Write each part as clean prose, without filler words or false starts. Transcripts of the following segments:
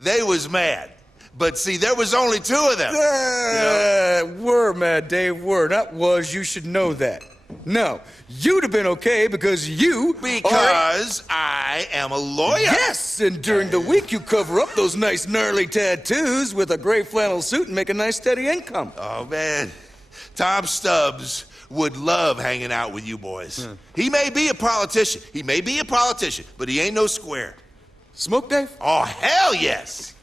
They was mad. But see, there was only two of them. Were mad, Dave, were. Not was, you should know that. No, you'd have been okay because you Because I am a lawyer. Yes, and during the week you cover up those nice gnarly tattoos with a gray flannel suit and make a nice steady income. Oh, man. Tom Stubbs would love hanging out with you boys. He may be a politician. But he ain't no square. Smoke, Dave? Oh, hell yes.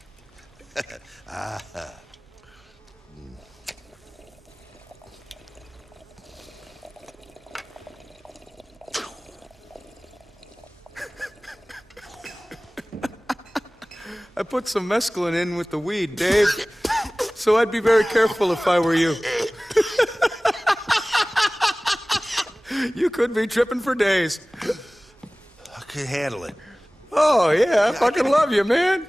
I put some mescaline in with the weed, Dave. So I'd be very careful if I were you. You could be tripping for days. I could handle it. Oh, yeah, I fucking love you, man.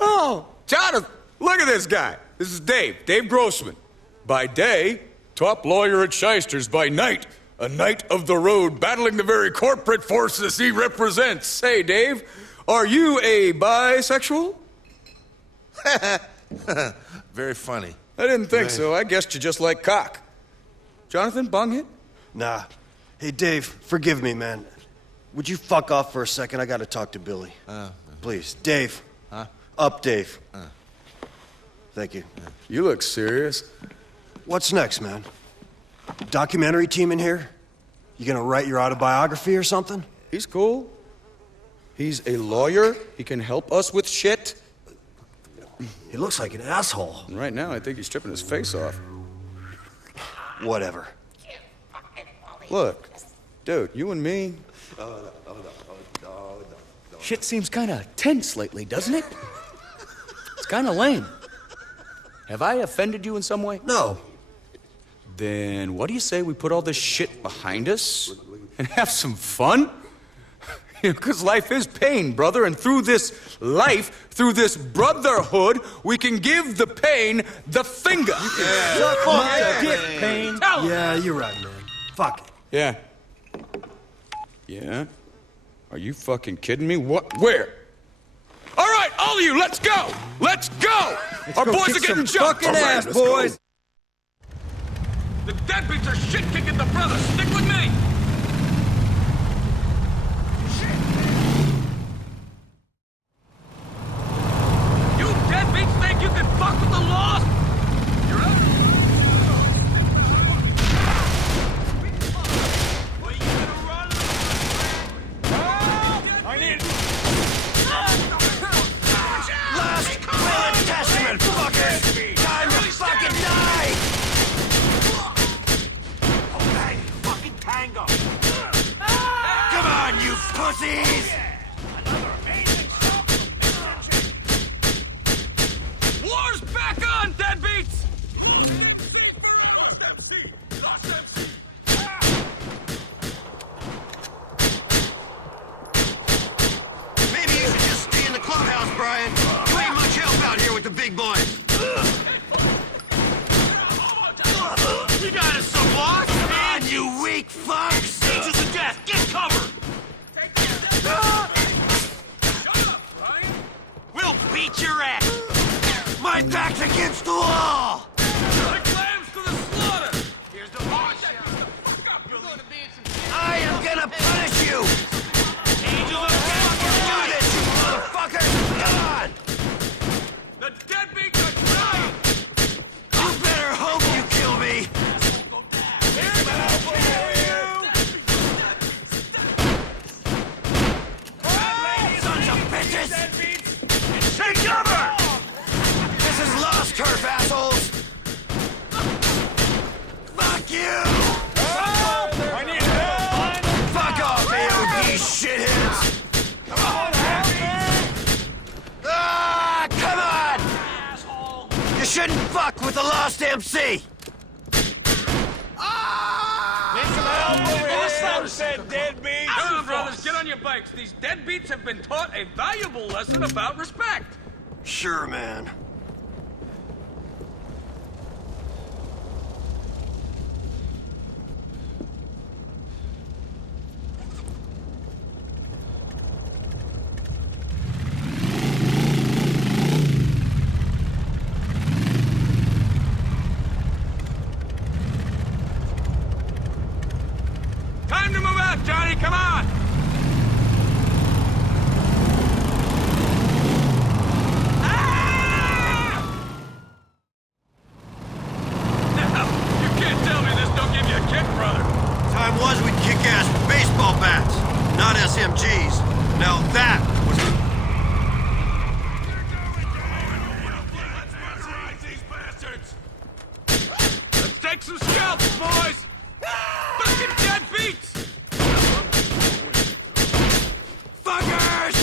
Oh, Jonathan, look at this guy. This is Dave Grossman. By day, top lawyer at Shysters. By night, a knight of the road battling the very corporate forces he represents. Hey, Dave, are you a bisexual? Very funny. I didn't think so. I guessed you just like cock. Jonathan, bong hit? Nah. Hey, Dave, forgive me, man. Would you fuck off for a second? I gotta talk to Billy. Please. Dave. Huh? Up, Dave. Thank you. You look serious. What's next, man? Documentary team in here? You gonna write your autobiography or something? He's cool. He's a lawyer. He can help us with shit. He looks like an asshole. And right now, I think he's stripping his face off. Whatever. Look, dude, you and me... Shit seems kind of tense lately, doesn't it? It's kind of lame. Have I offended you in some way? No. Then what do you say we put all this shit behind us and have some fun? Because life is pain, brother, and through this life, through this brotherhood, we can give the pain the finger. Suck my dick, pain. Yeah, you're right, man. Fuck it. Yeah. Yeah? Are you fucking kidding me? What? Where? All right, all of you, let's go! Let's go! Our boys are getting jumped! Fucking ass, boys! The deadbeats are shit-kicking the brothers! Stick with me! You deadbeats think you can fuck with the lost? You're out. What, are you gonna run? I need... Last will and testament, fuckers! Time to fucking die! Okay, fucking tango! Come on, you pussies! War's back on, deadbeats! Lost MC! Lost MC! Maybe you should just stay in the clubhouse, Brian. You ain't much help out here with the big boys. You got us some lost! Come on, you weak fucks! Angels of death, get cover! Shut up, Ryan! We'll beat your ass! My back's against the wall! Like lambs to the slaughter! Here's the boss! You're going to be in some... I am gonna punish you! Angels of death! Do this, you motherfucker! Come on! The deadbeats are trying! You better hope you kill me! Sons of bitches! Take cover! This is lost turf, assholes! Fuck you! I need help! Fuck off, AOD shitheads! Ah, come on! You shouldn't fuck with the lost MC! Come on, brothers, get on your bikes. These deadbeats have been taught a valuable lesson about respect. Sure, man. Billy, come on! You can't tell me this don't give you a kick, brother. Time was we'd kick ass with baseball bats, not SMGs. Now that was... Let's take some scalps, boys! Fucking dead beats! Fuckers!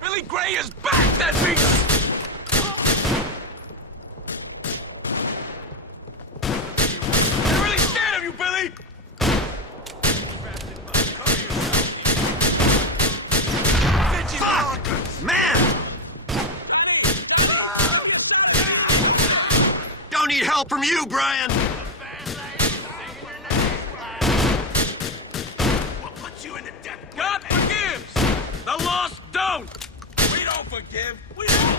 Billy Gray is back, dead beats! They're really scared of you, Billy! Fuck! Man! Don't need help from you, Brian! God forgives! The lost don't! We don't forgive! We don't!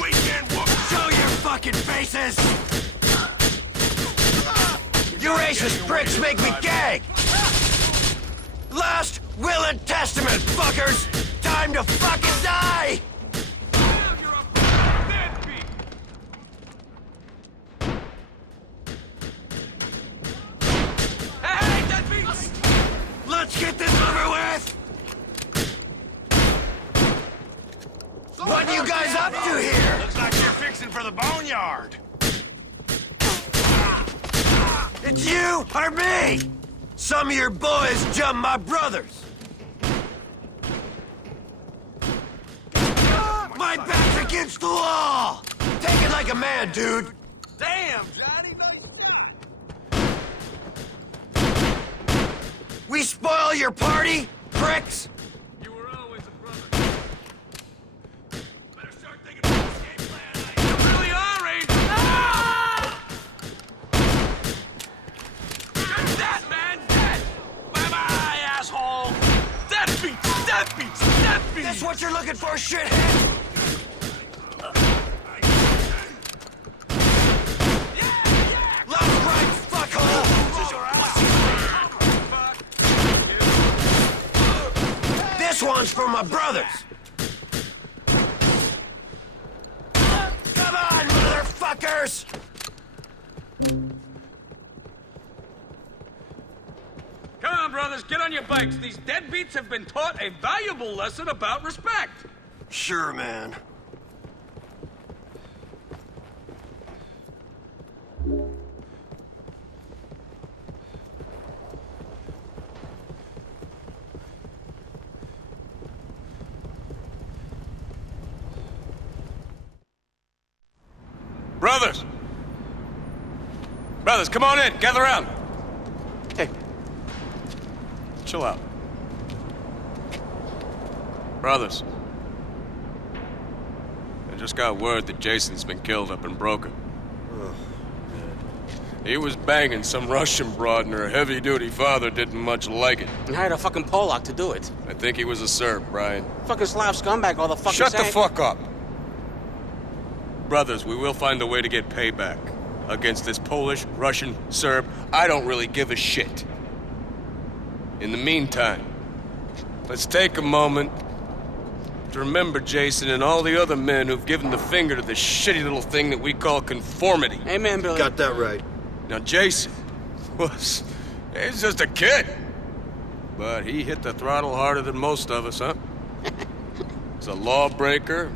We can whoop! Show your fucking faces! You racist pricks make me gag! Last will and testament, fuckers! Time to fucking die! You're a fucking deadbeat! Hey, deadbeats! Let's get this over with! What you guys up to here? Looks like you're fixing for the boneyard. It's you or me! Some of your boys jumped my brothers! My back's against the wall! Take it like a man, dude! Damn, Johnny, nice. We spoil your party, pricks? You were always a brother. Better start thinking about this game plan. You really are, Ranger! You're dead, man! Dead! Bye-bye, asshole! Deadbeats! Deadbeats! Deadbeats! That's what you're looking for, shithead! Left, right, fuckhole! This one's for my brothers! Come on, motherfuckers! Come on, brothers, get on your bikes. These deadbeats have been taught a valuable lesson about respect. Sure, man. Brothers! Brothers, come on in. Gather around. Hey. Chill out. Brothers. I just got word that Jason's been killed up in Broken. He was banging some Russian broad and her heavy-duty father didn't much like it. And hired a fucking Polak to do it. I think he was a Serb, Brian. Fucking Slav scumbag all the fucking Shut the same. fuck up! Brothers, we will find a way to get payback against this Polish, Russian, Serb. I don't really give a shit. In the meantime, let's take a moment to remember Jason and all the other men who've given the finger to this shitty little thing that we call conformity. Amen, Billy. Got that right. Now, Jason he's just a kid. But he hit the throttle harder than most of us, huh? He's a lawbreaker,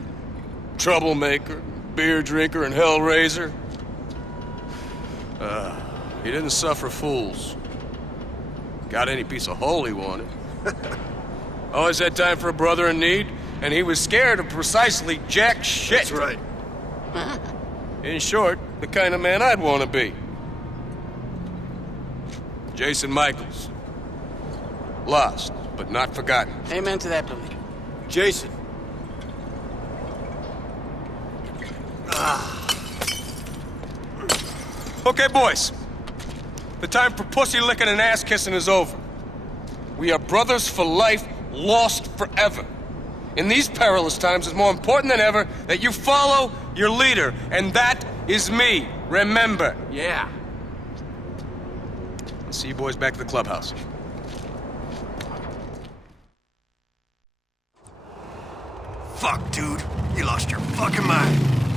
troublemaker, beer drinker, and hellraiser. He didn't suffer fools. Got any piece of hole he wanted. Always had time for a brother in need, and he was scared of precisely jack shit. That's right. In short, the kind of man I'd want to be. Jason Michaels. Lost, but not forgotten. Amen to that, Billy. Jason. Okay, boys. The time for pussy licking and ass kissing is over. We are brothers for life, lost forever. In these perilous times, it's more important than ever that you follow your leader, and that is me. Remember. Yeah. I'll see you boys back at the clubhouse. Fuck, dude. You lost your fucking mind.